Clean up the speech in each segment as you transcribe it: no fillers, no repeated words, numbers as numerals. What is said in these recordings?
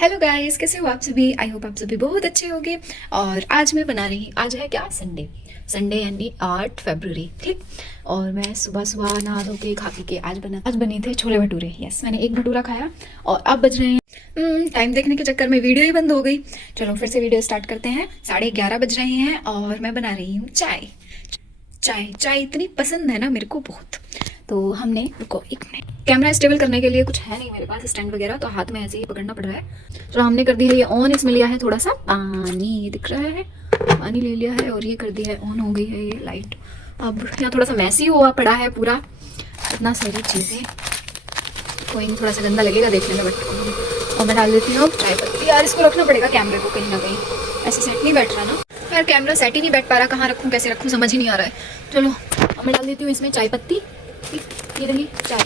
Hello guys, कैसे हो आप सभी। आई होप आप सभी बहुत अच्छे होंगे। और आज मैं बना रही, आज है क्या, संडे। संडे यानी 8 फरवरी, ठीक। और मैं सुबह सुबह नहा धो के खा पी के आज बने थे छोले भटूरे। यस, मैंने एक भटूरा खाया। और अब बज रहे हैं टाइम देखने के चक्कर में वीडियो ही बंद हो गई। चलो फिर से वीडियो स्टार्ट करते हैं। 11:30 बज रहे हैं और मैं बना रही हूँ चाय। चाय चाय इतनी पसंद है ना मेरे को, बहुत। तो हमने, रुको एक मिनट, कैमरा स्टेबल करने के लिए कुछ है नहीं मेरे पास स्टैंड वगैरह, तो हाथ में ऐसे ही पकड़ना पड़ रहा है। तो हमने कर दी है ये ऑन। इसमें लिया है थोड़ा सा पानी, ये दिख रहा है, पानी ले लिया है और ये कर दिया है ऑन, हो गई है ये लाइट। अब यहाँ थोड़ा सा मैसी हुआ पड़ा है पूरा, इतना सारी चीज़ें, कोई नहीं, थोड़ा सा गंदा लगेगा देखने में बट। और मैं डाल देती हूँ चाय पत्ती। यार इसको रखना पड़ेगा कैमरे को कहीं ना कहीं, ऐसे सेट नहीं बैठ रहा ना यार, कैमरा सेट ही नहीं बैठ पा रहा, कहाँ रखूँ कैसे रखूँ समझ ही नहीं आ रहा है। चलो अब मैं डाल देती हूँ इसमें चाय पत्ती। ये रही चाय,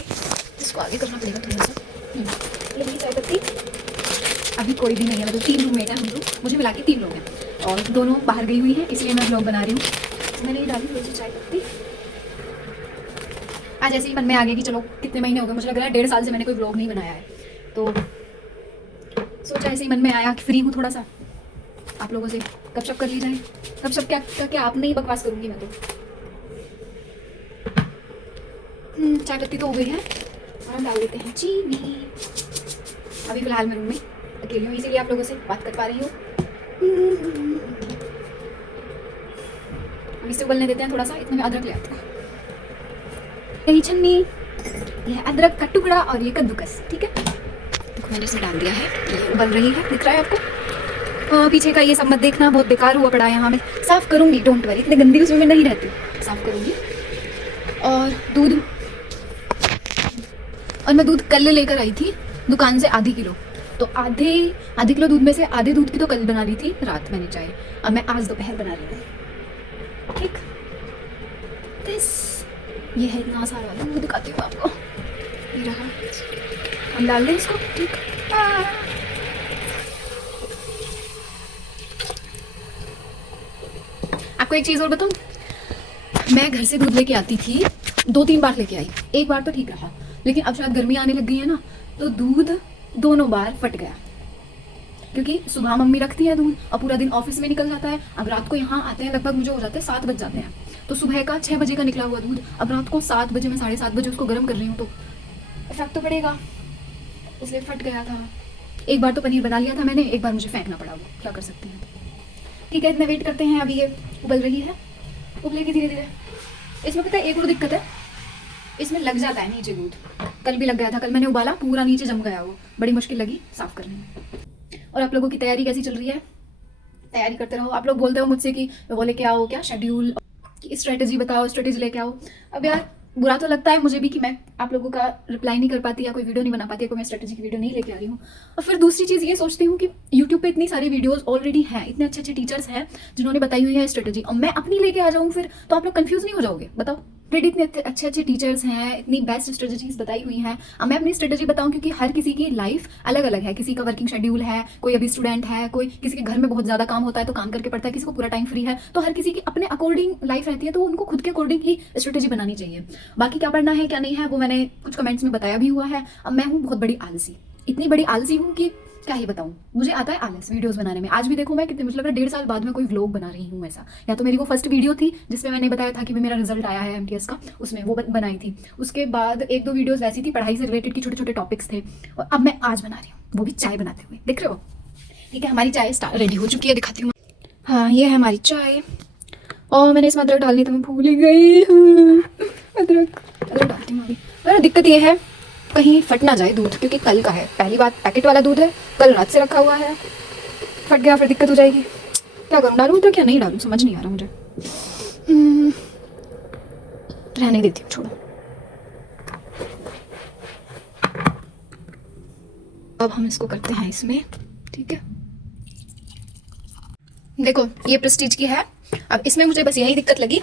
इसको आगे करना पड़ेगा थोड़ा सा। ये रही चाय पत्ती। अभी कोई भी नहीं है, मतलब 3 रूममेट हैं हम लोग, मुझे मिला के 3 लोग हैं और दोनों बाहर गई हुई हैं, इसलिए मैं ब्लॉग बना रही हूँ। मैंने ये डाली थोड़ी सी चाय पत्ती। आज ऐसे ही मन में आ गया कि चलो, कितने महीने हो गए, मुझे लग रहा है 1.5 साल से मैंने कोई ब्लॉग नहीं बनाया है, तो सोचा ऐसे ही मन में आया कि फ्री हूँ थोड़ा सा, आप लोगों से गपशप कर ली जाए। गपशप क्या आप नहीं, बकवास करूँगी मैं तो। चाय पत्ती तो हो गई है और हम डाल देते हैं चीनी। अभी फिलहाल मैं रूम में अकेली हूँ, इसीलिए आप लोगों से बात कर पा रही हूँ। हम इसे उबलने देते हैं थोड़ा सा, इतने में अदरक ले आते हैं। यही छन्नी, यह अदरक का टुकड़ा और ये कद्दूकस, ठीक है। देखो मैंने इसमें डाल दिया है, ये उबल रही है, दिख रहा है आपको। पीछे का ये सब मत देखना, बहुत बेकार हुआ पड़ा है यहाँ। मैं साफ़ करूँगी, डोंट वरी, इतने गंदी उसमें मैं नहीं रहती, साफ़ करूँगी। और दूध, और मैं दूध कल लेकर आई थी दुकान से, आधी किलो। तो आधे किलो दूध में से आधे दूध की तो कल बना रही थी रात मैंने चाय, अब मैं आज दोपहर बना रही हूँ, ठीक। दिस ये है इतना सारा दूध, दिखाती हूँ आपको, ये रहा। हम डाल दें इसको, ठीक। आपको एक चीज़ और बताऊँ, मैं घर से दूध लेके आती थी, 2-3 बार लेके आई, एक बार तो ठीक रहा, लेकिन अब शायद गर्मी आने लग गई है ना, तो दूध दोनों बार फट गया। क्योंकि सुबह मम्मी रखती है दूध और पूरा दिन ऑफिस में निकल जाता है। अब रात को यहाँ आते हैं लगभग मुझे हो जाते हैं 7 बज जाते हैं, तो सुबह का 6 बजे का निकला हुआ दूध अब रात को 7 बजे, मैं 7:30 बजे उसको गर्म कर रही हूँ, तो इफेक्ट तो पड़ेगा, इसलिए फट गया था। एक बार तो पनीर बना लिया था मैंने, एक बार मुझे फेंकना पड़ा, वो क्या कर सकते हैं। ठीक है, इतना वेट करते हैं। अभी ये उबल रही है, उबलेगी धीरे धीरे। इसमें पता है एक और दिक्कत है, इसमें लग जाता है नीचे दूध, कल भी लग गया था, कल मैंने उबाला पूरा नीचे जम गया, वो बड़ी मुश्किल लगी साफ़ करने में। और आप लोगों की तैयारी कैसी चल रही है? तैयारी करते रहो। आप लोग बोलते हो मुझसे कि वो लेके आओ क्या शेड्यूल, स्ट्रेटजी बताओ, स्ट्रेटजी लेके आओ। अब यार बुरा तो लगता है मुझे भी कि मैं आप लोगों का रिप्लाई नहीं कर पाती या कोई वीडियो नहीं बना पाती, कोई मैं स्ट्रेटजी की वीडियो नहीं लेके आ रही हूँ। और फिर दूसरी चीज़ ये सोचती हूँ कि यूट्यूब पे इतनी सारी वीडियोस ऑलरेडी हैं, इतने अच्छे अच्छे टीचर्स हैं जिन्होंने बताई हुई है स्ट्रेटजी, और मैं अपनी लेके आ जाऊँ फिर, तो आप लोग कंफ्यूज नहीं हो जाओगे? बताओ, ऑलरेडी इतने अच्छे अच्छे टीचर्स हैं, इतनी बेस्ट स्ट्रेटजीज बताई हुई हैं, अब मैं अपनी स्ट्रेटजी बताऊं, क्योंकि हर किसी की लाइफ अलग अलग है। किसी का वर्किंग शेड्यूल है, कोई अभी स्टूडेंट है, कोई किसी के घर में बहुत ज़्यादा काम होता है तो काम करके पड़ता है, किसी को पूरा टाइम फ्री है, तो हर किसी की अपने अकॉर्डिंग लाइफ रहती है, तो उनको खुद के अकॉर्डिंग ही स्ट्रेटजी बनानी चाहिए। बाकी क्या पढ़ना है क्या नहीं है वो मैंने कुछ कमेंट्स में बताया भी हुआ है। अब मैं हूँ बहुत बड़ी आलसी, इतनी बड़ी आलसी हूँ कि क्या ही बताऊँ, मुझे आता है आलस वीडियोस बनाने में। आज भी देखो मैं कितने, मुझे लग रहा है 1.5 साल बाद में कोई व्लॉग बना रही हूँ ऐसा। या तो मेरी वो फर्स्ट वीडियो थी जिसमें मैंने बताया था कि मेरा रिजल्ट आया है एमटीएस का, उसमें वो बनाई थी। उसके बाद 1-2 वीडियोस वैसी थी, पढ़ाई से रिलेटेड की, छोटे छोटे टॉपिक्स थे। और अब मैं आज बना रही हूँ, वो भी चाय बनाते हुए, देख रहे हो। ठीक है, हमारी चाय रेडी हो चुकी है, दिखाती हूँ। हाँ, ये है हमारी चाय। और मैंने इसमें अदरक डालनी, तो मैं भूल ही गई। अदरक डालती हूँ अभी। और दिक्कत ये है कहीं फट ना जाए दूध, क्योंकि कल का है, पहली बात पैकेट वाला दूध है, कल रात से रखा हुआ है, फट गया फिर दिक्कत हो जाएगी। क्या करूँ, डालूँ तो क्या नहीं डालूँ, समझ नहीं आ रहा मुझे। रहने देती हूँ, छोड़ो। अब हम इसको करते हैं इसमें, ठीक है। देखो ये प्रेस्टीज की है। अब इसमें मुझे बस यही दिक्कत लगी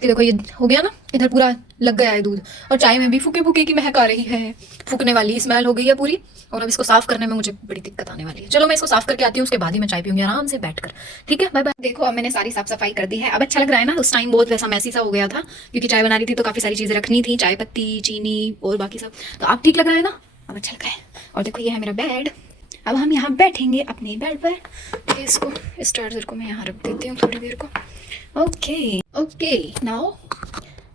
कि देखो ये हो गया ना, इधर पूरा लग गया है दूध, और चाय में भी फूके फूके की महक आ रही है, फूकने वाली स्मेल हो गई है पूरी। और अब इसको साफ करने में मुझे बड़ी दिक्कत आने वाली है। चलो मैं इसको साफ करके आती हूँ, उसके बाद ही मैं चाय पीऊंगी आराम से बैठकर, ठीक है। Bye bye. देखो अब मैंने सारी साफ सफाई कर दी है। अब अच्छा लग रहा है ना, उस टाइम बहुत वैसा मैसी सा हो गया था, क्योंकि चाय बना रही थी तो काफ़ी सारी चीज़ें रखनी थी, चाय पत्ती, चीनी और बाकी सब। तो अब ठीक लग रहा है ना, अब अच्छा लग रहा है। और देखो ये है मेरा बेड, अब हम यहाँ बैठेंगे अपने बेड पर। इसको, इस चार्जर को मैं यहाँ रख देती हूँ थोड़ी देर को। ओके ओके, नाउ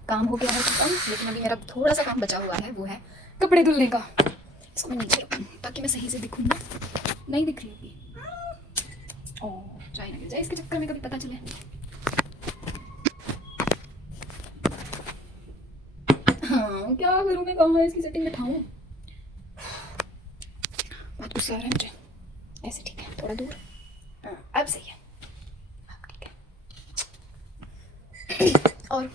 काम हो गया है खत्म, लेकिन अभी मेरा थोड़ा सा काम बचा हुआ है, वो है कपड़े धुलने का। इसको मैं नीचे रखूँ ताकि मैं सही से दिखूँ ना। नहीं दिख रही अभी। ओह, चाय ना गिर जाए इसके चक्कर में, कभी पता चले। हाँ, क्या करूँ मैं, कहाँ इसकी सेटिंग बैठाऊँ। बहुत गुस्सा आ रहा है मुझे। ऐसे ठीक है, थोड़ा दूर। हाँ, अब सही है, अब ठीक है। और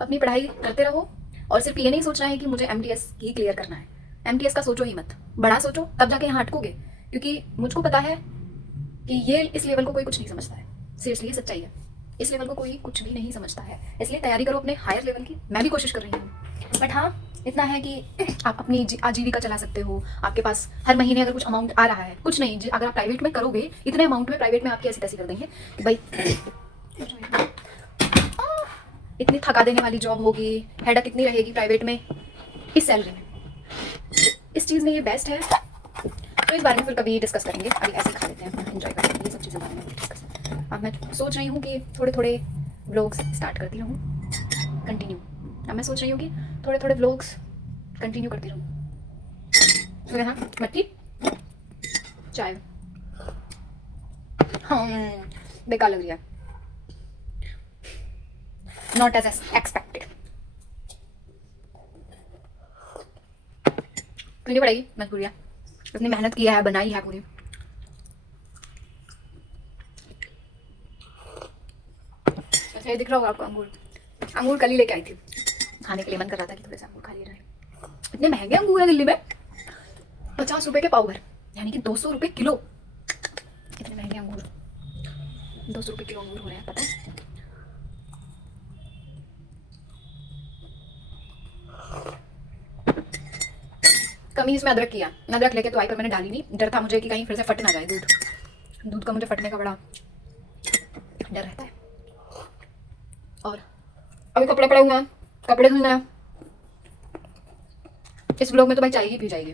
अपनी पढ़ाई करते रहो, और सिर्फ ये नहीं सोचना है कि मुझे MTS ही क्लियर करना है। MTS का सोचो ही मत, बड़ा सोचो, तब जाके यहाँ अटकोगे। क्योंकि मुझको पता है कि ये इस लेवल को कोई कुछ नहीं समझता है। सीरियसली, ये सच्चाई है, इस लेवल को कोई कुछ भी नहीं समझता है। इसलिए तैयारी करो अपने हायर लेवल की। मैं भी कोशिश कर रही हूँ, बट हाँ, इतना है कि आप अपनी आजीविका चला सकते हो। आपके पास हर महीने अगर कुछ अमाउंट आ रहा है, कुछ नहीं, अगर आप प्राइवेट में करोगे, इतने अमाउंट में प्राइवेट में आपकी ऐसी तैसी कर देंगे कि भाई इतनी थका देने वाली जॉब होगी, हेडक इतनी रहेगी प्राइवेट में इस सैलरी में। इस चीज़ में ये बेस्ट है। तो इस बारे में फिर कभी डिस्कस करेंगे, अभी ऐसे खा लेते हैं, एंजॉय करेंगे ये सब चीज़ें बारे में डिस्कस। अब मैं सोच रही हूँ कि थोड़े थोड़े व्लॉग्स स्टार्ट करती रहूँ, कंटिन्यू। अब मैं सोच रही हूँ कि थोड़े थोड़े व्लॉग्स कंटिन्यू करती रहूँ। तो यहाँ मट्टी चाय, हाँ, बेकार लग रही है, नॉट एज एक्सपेक्टेड। करनी पड़ेगी, मजबूरी है, इतनी मेहनत किया है, बनाई है पूरी। अच्छा, ये दिख रहा होगा आपको अंगूर। अंगूर कल ही लेके आई थी, खाने के लिए मन कर रहा था कि थोड़े से अंगूर खा लिए रहे। इतने महंगे अंगूर है दिल्ली में, 50 रुपए के पाव भर, यानी कि 200 रुपए किलो। इतने महंगे अंगूर, 200 रुपए किलो अंगूर हो रहे हैं, पता है। कमी इसमें अदरक किया, अदरक लेके तो आई, पर मैंने डाली नहीं। डर था मुझे कि कहीं फिर से फट ना जाए दूध का मुझे फटने का बड़ा डर रहता है। और अभी कपड़े पड़े हुए हैं, कपड़े धुलना है। इस ब्लॉग में तो भाई चाय ही पी जाएगी।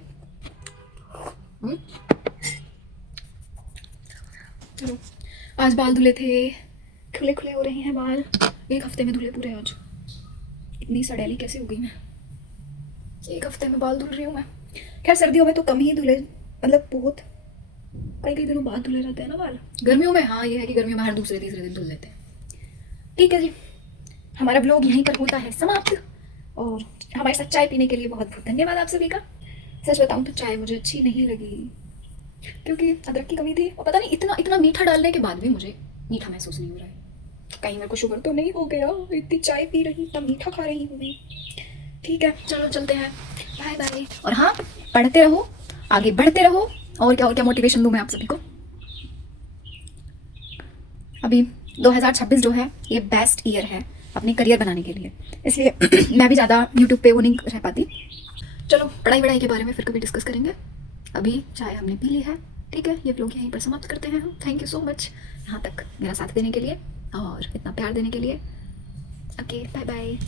चलो, आज बाल धुले थे, खुले खुले हो रहे हैं बाल। 1 हफ्ते में धुले पूरे आज। इतनी सड़ैली कैसे हो गई मैं, 1 हफ्ते में बाल धुल रही हूँ मैं। खैर सर्दियों में तो कम ही धुले, मतलब बहुत कई दिनों बाद धुले रहते हैं ना बाल। गर्मियों में हाँ ये है कि गर्मियों में हर दूसरे तीसरे दिन धुल लेते हैं। ठीक है जी, हमारा ब्लॉग यहीं पर होता है समाप्त। और हमारे साथ चाय पीने के लिए बहुत बहुत धन्यवाद आप सभी का। सच बताऊँ तो चाय मुझे अच्छी नहीं लगी, क्योंकि अदरक की कमी थी, और पता नहीं इतना मीठा डालने के बाद भी मुझे मीठा महसूस नहीं हो रहा है। कहीं मेरे को शुगर तो नहीं हो गया, इतनी चाय पी रही, इतना मीठा खा रही हूँ मैं। ठीक है, चलो चलते हैं, बाय बाय। और हाँ, पढ़ते रहो, आगे बढ़ते रहो। और क्या मोटिवेशन दूँ मैं आप सभी को। अभी 2026 जो है ये बेस्ट ईयर है अपने करियर बनाने के लिए, इसलिए मैं भी ज़्यादा यूट्यूब पे वो नहीं रह पाती। चलो, पढ़ाई के बारे में फिर कभी डिस्कस करेंगे। अभी चाय हमने पी ली है, ठीक है। ये व्लॉग यहीं पर समाप्त करते हैं हम। थैंक यू सो मच यहाँ तक मेरा साथ देने के लिए और इतना प्यार देने के लिए। Okay, bye bye.